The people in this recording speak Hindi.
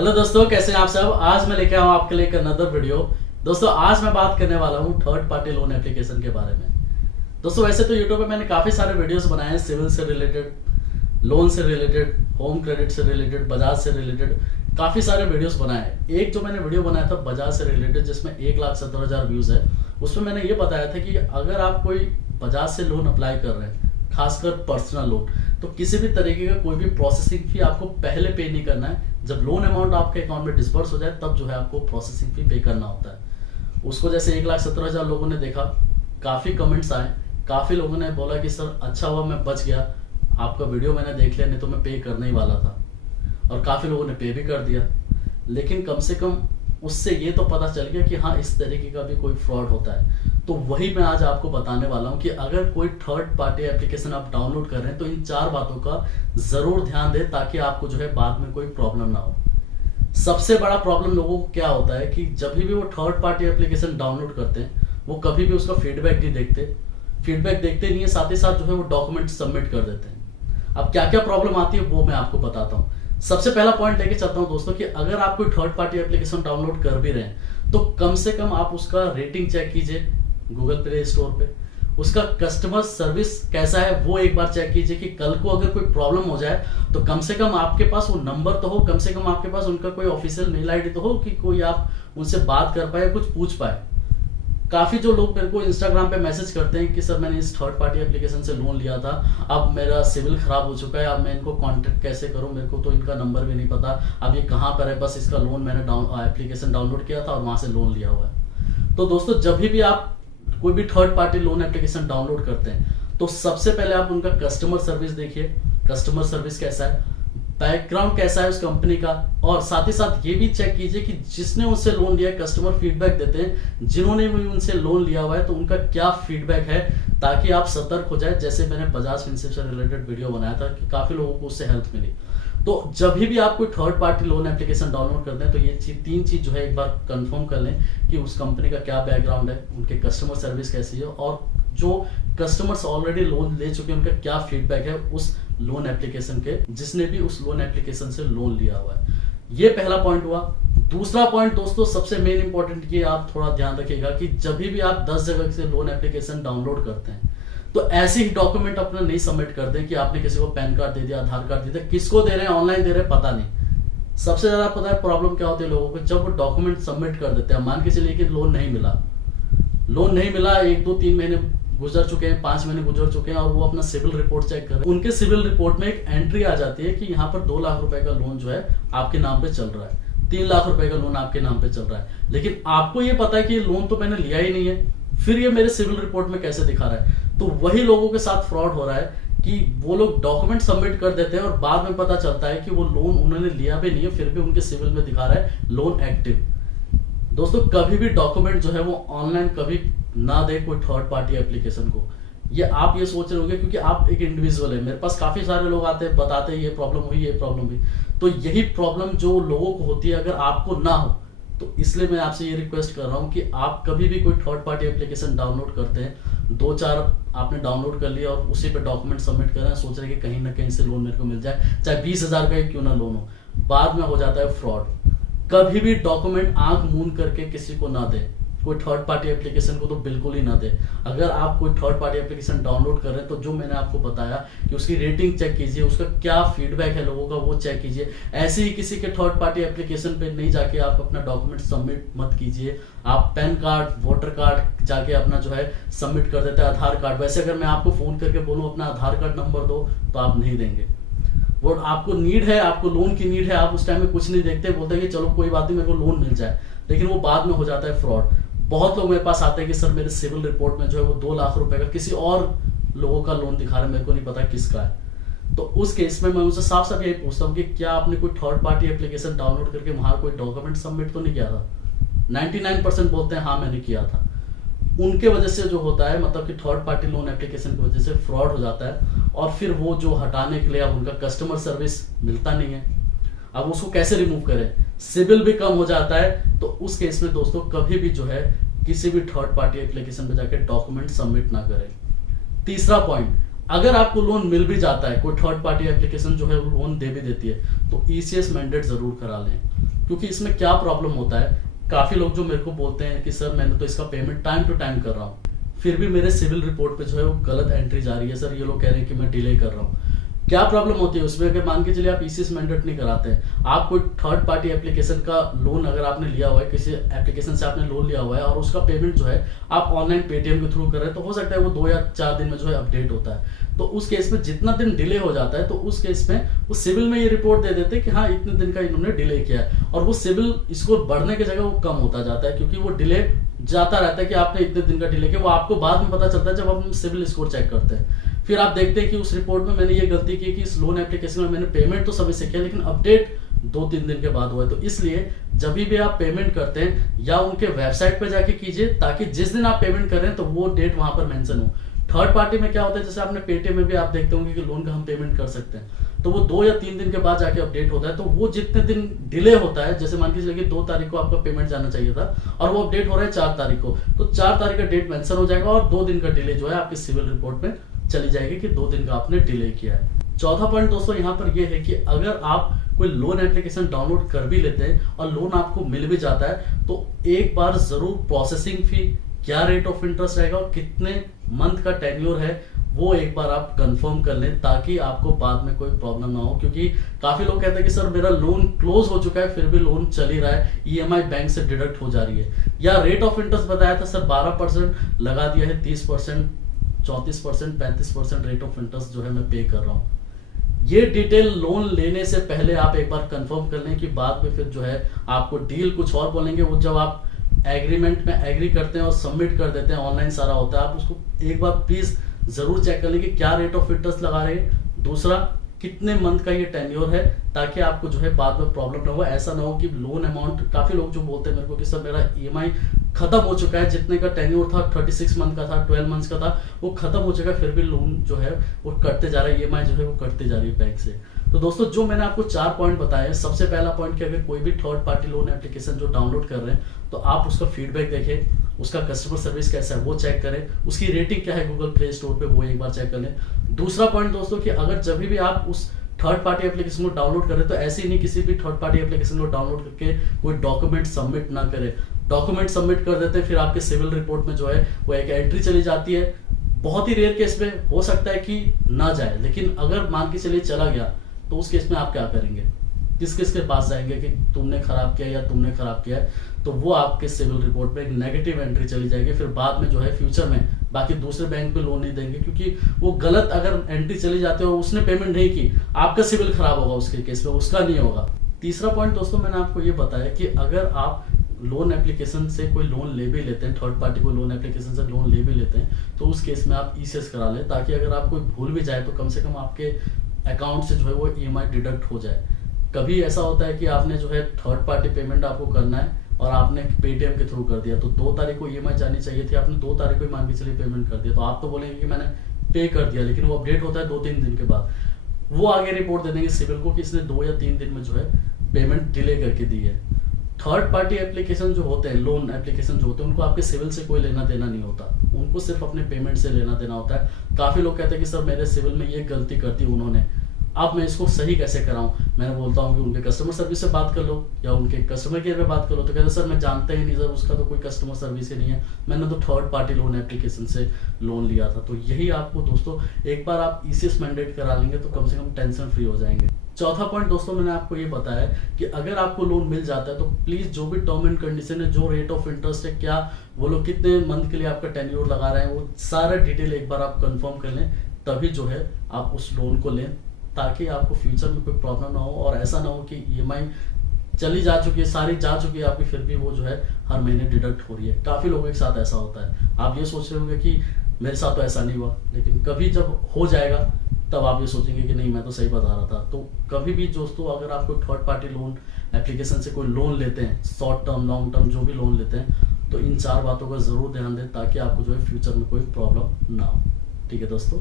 हेलो दोस्तों, कैसे हैं आप सब। आज मैं लेके आया हूं आपके लिए एक अनदर वीडियो। दोस्तों आज मैं बात करने वाला हूं थर्ड पार्टी लोन एप्लीकेशन के बारे में। दोस्तों वैसे तो यूट्यूब पे मैंने काफी सारे वीडियोस बनाए हैं, सिविल से रिलेटेड, लोन से रिलेटेड, होम क्रेडिट से रिलेटेड, बजाज से रिलेटेड, काफी सारे वीडियोस बनाए हैं। एक जो मैंने वीडियो बनाया था बजाज से रिलेटेड जिसमें 1,70,000 व्यूज है, उसमें मैंने ये बताया था कि अगर आप कोई बजाज से लोन अप्लाई कर रहे हैं, खासकर पर्सनल लोन, तो किसी भी तरीके का कोई भी प्रोसेसिंग फी आपको पहले पे नहीं करना है। जब लोन अमाउंट आपके अकाउंट में डिस्बर्स हो जाए तब जो है आपको प्रोसेसिंग फी पे करना होता है। उसको जैसे 1,70,000 लोगों ने देखा, काफी कमेंट्स आए, काफी लोगों ने बोला कि सर अच्छा हुआ मैं बच गया, आपका वीडियो मैंने देख लिया, नहीं तो मैं पे करने ही वाला था। और काफी लोगों ने पे भी कर दिया। लेकिन कम से कम उससे ये तो पता चल गया कि हाँ, इस तरीके का भी कोई फ्रॉड होता है। तो वही मैं आज आपको बताने वाला हूं कि अगर कोई थर्ड पार्टी एप्लीकेशन आप डाउनलोड कर रहे हैं तो इन 4 बातों का जरूर ध्यान दें, ताकि आपको जो है बाद में कोई प्रॉब्लम ना हो। सबसे बड़ा प्रॉब्लम लोगों को क्या होता है कि जब भी वो थर्ड पार्टी एप्लीकेशन डाउनलोड करते हैं, वो कभी भी उसका फीडबैक नहीं देखते। फीडबैक देखते नहीं है, साथ ही साथ जो है वो डॉक्यूमेंट सबमिट कर देते हैं। अब क्या क्या प्रॉब्लम आती है वो मैं आपको बताता हूँ। सबसे पहला पॉइंट लेके चलता हूं दोस्तों कि अगर आप कोई थर्ड पार्टी एप्लीकेशन डाउनलोड कर भी रहे हैं तो कम से कम आप उसका रेटिंग चेक कीजिए गूगल प्ले स्टोर पे। उसका कस्टमर सर्विस कैसा है वो एक बार चेक कीजिए कि कल को अगर कोई प्रॉब्लम हो जाए तो कम से कम आपके पास वो नंबर तो हो, कम से कम आपके पास उनका कोई ऑफिशियल मेल आईडी तो हो कि कोई आप उनसे बात कर पाए, कुछ पूछ पाए। काफी जो लोग मेरे को इंस्टाग्राम पे मैसेज करते हैं कि सर मैंने इस थर्ड पार्टी एप्लीकेशन से लोन लिया था, अब मेरा सिविल खराब हो चुका है, अब मैं इनको कांटेक्ट कैसे करूं, मेरे को तो इनका नंबर भी नहीं पता, अब ये कहाँ पर है, बस इसका लोन मैंने एप्लीकेशन डाउनलोड किया था और वहां से लोन लिया हुआ है। तो दोस्तों जब भी आप कोई भी third party loan application download करते हैं तो सबसे पहले आप उनका कस्टमर सर्विस देखिए, कस्टमर सर्विस कैसा है, बैकग्राउंड कैसा है उस कंपनी का, और साथ ही साथ ये भी चेक कीजिए कि जिसने उनसे लोन लिया है, कस्टमर फीडबैक देते हैं जिन्होंने भी उनसे लोन लिया हुआ है, तो उनका क्या फीडबैक है, ताकि आप सतर्क हो जाए। जैसे मैंने बजाज फिनसर्व से रिलेटेड वीडियो बनाया था कि काफी लोगों को उससे हेल्प मिली। तो जब भी आप कोई third party loan application download करते हैं तो ये 3 चीज जो है एक बार कंफर्म कर लें कि उस कंपनी का क्या बैकग्राउंड है, उनके कस्टमर सर्विस कैसी है, और जो कस्टमर्स ऑलरेडी लोन ले चुके हैं उनका क्या फीडबैक है उस लोन एप्लीकेशन के, जिसने भी उस लोन एप्लीकेशन से लोन लिया हुआ है। ये पहला पॉइंट हुआ। दूसरा पॉइंट दोस्तों सबसे मेन इंपॉर्टेंट, ये आप थोड़ा ध्यान रखिएगा कि जब भी आप 10 जगह से लोन एप्लीकेशन डाउनलोड करते हैं तो ऐसे ही डॉक्यूमेंट अपना नहीं सबमिट कर दें कि आपने किसी को पैन कार्ड दे दिया, आधार कार्ड दे दिया, किसको दे रहे हैं, ऑनलाइन दे रहे हैं, पता नहीं। सबसे ज्यादा पता है प्रॉब्लम क्या होती है लोगों को, जब वो डॉक्यूमेंट सबमिट कर देते हैं, मान के चलिए कि लोन नहीं मिला, 1 2 3 महीने गुजर चुके हैं, 5 महीने गुजर चुके हैं, और वो अपना सिविल रिपोर्ट चेक कर रहे हैं। उनके सिविल रिपोर्ट में एक एंट्री आ जाती है कि यहाँ पर 2 लाख रुपए का लोन जो है आपके नाम पे चल रहा है, 3 लाख रुपए का लोन आपके नाम पे चल रहा है, लेकिन आपको ये पता है कि ये लोन तो मैंने लिया ही नहीं है, फिर ये मेरे सिविल रिपोर्ट में कैसे दिखा रहा है। तो वही लोगों के साथ फ्रॉड हो रहा है कि वो लोग डॉक्यूमेंट सबमिट कर देते हैं और बाद में पता चलता है कि वो लोन उन्होंने लिया भी नहीं है, फिर भी उनके सिविल में दिखा रहा है लोन एक्टिव। दोस्तों कभी भी डॉक्यूमेंट जो है वो ऑनलाइन कभी ना दे कोई थर्ड पार्टी एप्लीकेशन को। ये आप ये सोच रहे होंगे क्योंकि आप एक इंडिविजुअल है, मेरे पास काफी सारे लोग आते हैं, बताते हैं ये प्रॉब्लम हुई, ये प्रॉब्लम हुई। तो यही प्रॉब्लम जो लोगों को होती है अगर आपको ना हो, तो इसलिए मैं आपसे ये रिक्वेस्ट कर रहा हूं कि आप कभी भी कोई थर्ड पार्टी एप्लीकेशन डाउनलोड करते हैं, 2-4 आपने डाउनलोड कर लिया और उसी पे डॉक्यूमेंट सबमिट कर रहे हैं, सोच रहे हैं कि कहीं ना कहीं से लोन मेरे को मिल जाए, चाहे 20,000 का ही क्यों ना लोन हो, बाद में हो जाता है फ्रॉड। कभी भी डॉक्यूमेंट आंख मूंद करके किसी को ना दे, कोई थर्ड पार्टी एप्लीकेशन को तो बिल्कुल ही ना दे। अगर आप कोई थर्ड पार्टी एप्लीकेशन डाउनलोड कर रहे हैं तो जो मैंने आपको बताया कि उसकी रेटिंग चेक कीजिए, उसका क्या फीडबैक है लोगों का वो चेक कीजिए। ऐसे ही किसी के थर्ड पार्टी एप्लीकेशन पे नहीं जाके आप अपना डॉक्यूमेंट सबमिट मत कीजिए। आप पैन कार्ड, वोटर कार्ड जाके अपना जो है सबमिट कर देते हैं, आधार कार्ड। वैसे अगर मैं आपको फोन करके बोलूँ अपना आधार कार्ड नंबर दो तो आप नहीं देंगे। वो आपको नीड है, आपको लोन की नीड है, आप उस टाइम में कुछ नहीं देखते, बोलते हैं कि चलो कोई बात नहीं मेरे को लोन मिल जाए, लेकिन वो बाद में हो जाता है फ्रॉड। बहुत लोग मेरे पास आते हैं कि सर मेरे सिविल रिपोर्ट में जो है वो 2 लाख रुपए का किसी और लोगों का लोन दिखा रहे हैं, मेरे को नहीं पता किसका है। तो उस केस में मैं उनसे साफ साफ यही पूछता हूँ कि क्या आपने कोई थर्ड पार्टी एप्लीकेशन डाउनलोड करके वहां कोई डॉक्यूमेंट सबमिट तो नहीं किया था। 99% बोलते हैं हाँ मैंने किया था। उनके वजह से जो होता है, मतलब कि थर्ड पार्टी लोन एप्लीकेशन की वजह से फ्रॉड हो जाता है, और फिर वो जो हटाने के लिए अब उनका कस्टमर सर्विस मिलता नहीं है। अब उसको कैसे रिमूव करें, सिविल भी कम हो जाता है। तो उस केस में दोस्तों कभी भी जो है किसी भी थर्ड पार्टी एप्लीकेशन पे जाके डॉक्यूमेंट सबमिट ना करें। तीसरा पॉइंट, अगर आपको लोन मिल भी जाता है, कोई थर्ड पार्टी एप्लीकेशन जो है वो लोन दे भी देती है, तो ईसीएस मैंडेट जरूर करा लें। क्योंकि इसमें क्या प्रॉब्लम होता है, काफी लोग जो मेरे को बोलते हैं कि सर मैंने तो इसका पेमेंट टाइम टू टाइम कर रहा हूँ, फिर भी मेरे सिविल रिपोर्ट पे जो है वो गलत एंट्री जा रही है, सर ये लोग कह रहे हैं कि मैं डिले कर रहा हूँ। क्या प्रॉब्लम होती है उसमें, अगर मान के चलिए आप ईसीएस मैंडेट नहीं कराते हैं, आप कोई थर्ड पार्टी एप्लीकेशन का लोन अगर आपने लिया हुआ है, किसी एप्लीकेशन से आपने लोन लिया हुआ है और उसका पेमेंट जो है आप ऑनलाइन पेटीएम के थ्रू कर रहे हैं, तो हो सकता है वो 2 या 4 दिन में जो है अपडेट होता है। तो उस केस में जितना दिन डिले हो जाता है, तो उस केस में वो सिविल में ये रिपोर्ट दे देते हैं कि हाँ इतने दिन का इन्होंने डिले किया है, और वो सिविल स्कोर बढ़ने की जगह वो कम होता जाता है, क्योंकि वो डिले जाता रहता है कि आपने इतने दिन का डिले किया। वो आपको बाद में पता चलता है जब हम सिविल स्कोर चेक करते हैं, फिर आप देखते हैं कि उस रिपोर्ट में मैंने ये गलती की कि इस लोन एप्लीकेशन में मैंने पेमेंट तो समय से किया, लेकिन अपडेट 2-3 दिन के बाद हुआ है। तो इसलिए जब भी आप पेमेंट करते हैं या उनके वेबसाइट पर जाके कीजिए, ताकि जिस दिन आप पेमेंट करें तो वो डेट वहां पर मेंशन हो। थर्ड पार्टी में क्या होता है, जैसे आपने पेटीएम में भी आप देखते होंगे कि लोन का हम पेमेंट कर सकते हैं, तो वो 2 या 3 दिन के बाद जाके अपडेट होता है। तो वो जितने दिन डिले होता है, जैसे मान के चलिए 2 तारीख को आपका पेमेंट जाना चाहिए था और वो अपडेट हो रहा है 4 तारीख को, तो 4 तारीख का डेट मेंशन हो जाएगा और 2 दिन का डिले जो है आपके सिविल रिपोर्ट में चली जाएगी कि 2 दिन का आपने डिले किया है। चौथा पॉइंट दोस्तों यहाँ पर ये है कि अगर आप कोई लोन एप्लीकेशन डाउनलोड कर भी लेते हैं और लोन आपको मिल भी जाता है, तो एक बार जरूर प्रोसेसिंग फी, क्या रेट ऑफ इंटरेस्ट रहेगा और कितने मंथ का टेन्योर है, वो एक बार आप कंफर्म कर लें, ताकि आपको बाद में कोई प्रॉब्लम ना हो। क्योंकि काफी लोग कहते हैं कि सर मेरा लोन क्लोज हो चुका है, फिर भी लोन चल ही रहा है, ईएमआई बैंक से डिडक्ट हो जा रही है, या रेट ऑफ इंटरेस्ट बताया था सर 12% लगा दिया है, 30%, 34%, 35% रेट ऑफ इंटरेस्ट जो है मैं पे कर रहा हूँ। ये डिटेल लोन लेने से पहले आप एक बार कंफर्म कर लें, कि बाद में फिर जो है आपको डील कुछ और बोलेंगे। वो जब आप एग्रीमेंट में एग्री करते हैं और सबमिट कर देते हैं, ऑनलाइन सारा होता है, आप उसको एक बार प्लीज जरूर चेक कर लें कि क्या रेट ऑफ इंटरेस्ट लगा रहे हैं, दूसरा कितने मंथ का ये टेन्योर है, ताकि आपको जो है बाद में प्रॉब्लम ना हो। ऐसा ना हो कि लोन अमाउंट, काफी लोग जो बोलते हैं मेरे को कि सर मेरा ईएमआई खत्म हो चुका है, जितने का टेन्योर था 36 मंथ का था, 12 मंथ्स का था, वो खत्म हो चुका है, फिर भी लोन जो है वो कटते जा रहा है, ईएमआई जो है वो कटते जा रही है बैंक से। तो दोस्तों जो मैंने आपको 4 पॉइंट बताए, सबसे पहला पॉइंट कि अगर कोई भी थर्ड पार्टी लोन एप्लीकेशन जो डाउनलोड कर रहे हैं, तो आप उसका फीडबैक देखें, उसका कस्टमर सर्विस कैसा है वो चेक करें, उसकी रेटिंग क्या है गूगल प्ले स्टोर पे वो एक बार चेक कर लें। दूसरा पॉइंट दोस्तों कि अगर जब भी आप उस थर्ड पार्टी एप्लीकेशन को डाउनलोड करें, तो ऐसे ही नहीं किसी भी थर्ड पार्टी एप्लीकेशन को डाउनलोड करके कोई डॉक्यूमेंट सबमिट ना करें। डॉक्यूमेंट सबमिट कर देते हैं, फिर आपके सिविल रिपोर्ट में जो है वो एक एंट्री चली जाती है। बहुत ही रेयर केस में हो सकता है कि ना जाए, लेकिन अगर मान के चलिए चला गया, तो उस केस में आप क्या करेंगे, किस किस के पास जाएंगे कि तुमने खराब किया या तुमने खराब किया है, तो वो आपके सिविल रिपोर्ट में एक नेगेटिव एंट्री चली जाएगी। फिर बाद में जो है फ्यूचर में बाकी दूसरे बैंक पे लोन नहीं देंगे, क्योंकि वो गलत अगर एंट्री चली जाती है और उसने पेमेंट नहीं की, आपका सिविल खराब होगा उसके केस में, उसका नहीं होगा। तीसरा पॉइंट दोस्तों मैंने आपको ये बताया कि अगर आप लोन एप्लीकेशन से कोई लोन ले भी लेते हैं, थर्ड पार्टी को लोन एप्लीकेशन से लोन ले भी लेते हैं, तो उस केस में आप ईसीएस करा लें, ताकि अगर आप कोई भूल भी जाए तो कम से कम आपके अकाउंट से जो है वो ईएमआई डिडक्ट हो जाए। कभी ऐसा होता है कि आपने जो है थर्ड पार्टी पेमेंट आपको करना है और आपने पेटीएम के थ्रू कर दिया, तो 2 तारीख को ईएमआई जानी चाहिए थी, आपने 2 तारीख को ही मान के चलिए पेमेंट कर दिया, तो आप तो बोलेंगे कि मैंने पे कर दिया, लेकिन वो अपडेट होता है 2-3 दिन के बाद। वो आगे रिपोर्ट दे देंगे सिविल को कि इसने 2 या 3 दिन में जो है पेमेंट डिले करके दी है। थर्ड पार्टी एप्लीकेशन जो होते हैं, लोन एप्लीकेशन जो होते हैं, उनको आपके सिविल से कोई लेना देना नहीं होता, उनको सिर्फ अपने पेमेंट से लेना देना होता है। काफी लोग कहते हैं कि सर मेरे सिविल में ये गलती कर दी उन्होंने, अब मैं इसको सही कैसे कराऊं। मैंने बोलता हूं कि उनके कस्टमर सर्विस से बात कर लो या उनके कस्टमर केयर में बात कर लो, तो कहते सर मैं जानता ही नहीं सर, उसका तो कोई कस्टमर सर्विस ही नहीं है, मैंने तो थर्ड पार्टी लोन एप्लीकेशन से लोन लिया था। तो यही आपको दोस्तों एक बार आप ईसीएस मैंडेट करा लेंगे तो कम से कम टेंशन फ्री हो जाएंगे। चौथा पॉइंट दोस्तों मैंने आपको ये बताया कि अगर आपको लोन मिल जाता है तो प्लीज जो भी टर्म एंड कंडीशन है, जो रेट ऑफ इंटरेस्ट है, क्या वो लोग कितने मंथ के लिए आपका टेन्योर लगा रहे हैं, वो सारा डिटेल एक बार आप कंफर्म कर लें, तभी जो है आप उस लोन को लें, ताकि आपको फ्यूचर में कोई प्रॉब्लम ना हो। और ऐसा ना हो कि ईएमआई चली जा चुकी है, सारी जा चुकी है आपकी, फिर भी वो जो है हर महीने डिडक्ट हो रही है। काफी लोगों के साथ ऐसा होता है। आप ये सोच रहे होंगे कि मेरे साथ तो ऐसा नहीं हुआ, लेकिन कभी जब हो जाएगा तब आप ये सोचेंगे कि नहीं मैं तो सही बता रहा था। तो कभी भी दोस्तों अगर आप कोई थर्ड पार्टी लोन एप्लीकेशन से कोई लोन लेते हैं, शॉर्ट टर्म लॉन्ग टर्म जो भी लोन लेते हैं, तो इन 4 बातों का जरूर ध्यान दें, ताकि आपको जो है फ्यूचर में कोई प्रॉब्लम ना हो। ठीक है दोस्तों।